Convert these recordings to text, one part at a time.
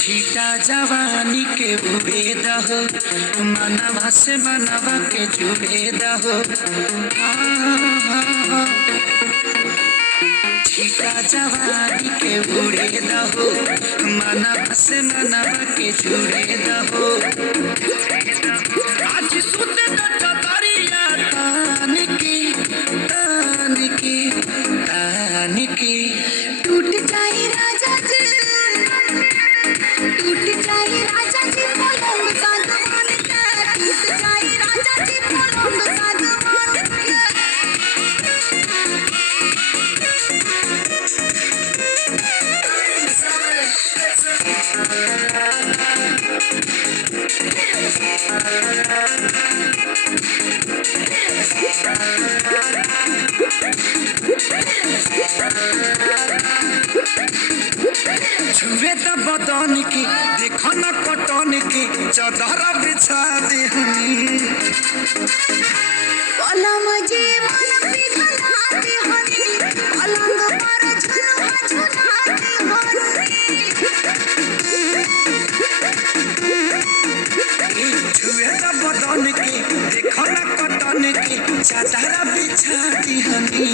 छीटा जवानी के उड़े दहो, मनवा से मनवा के जुड़े दहो। छीटा जवानी के उड़े दहो, मनवा से मनवा के जुड़े दहो। आज सुते चतरिया तान की तान की तान की। टूट जाए राजा जी, टूट जाए राजा जी पलंग सागवान के, टूट जाए राजा जी पलंग सागवान के। छुए तो बदन की देखो न कटन की, चादर बिछा दे पलंग जी मन पिघलाते हनी, पलंग पर झुलुआ झुलाते हनी। छुए तो बदन की देखो न कटन की, चादर बिछा दी हनी।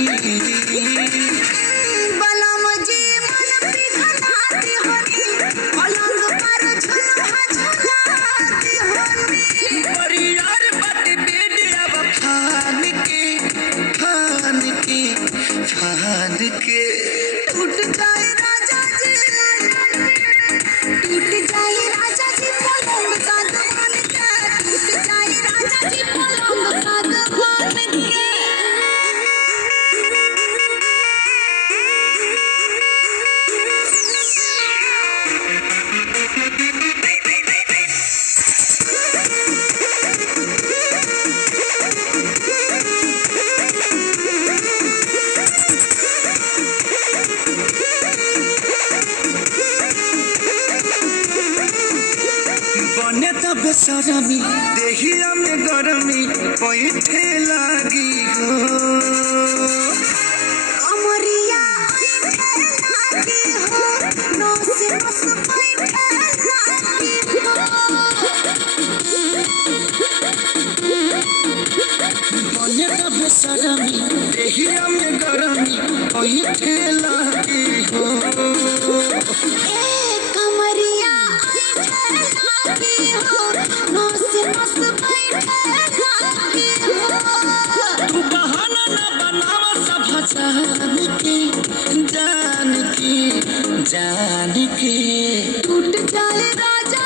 टूट जाए राजा जी, टूट जाए राजा जी पलंग सागवान के, टूट जाए राजा जी पलंग सागवान के। बने तो बेसरमी देहिया में गरमी पैठे लागी हो। कमरिया ऐठे लागी हो, नस नस पैठे लागी हो। बने तो बेसरमी देहिया में गरमी पैठे लागी हो। कमरिया ऐठे लागी हो, नस नस पैठे लागी हो। तू बहाना न बनावा सब जान की जान की जान की। टूट जाए राजा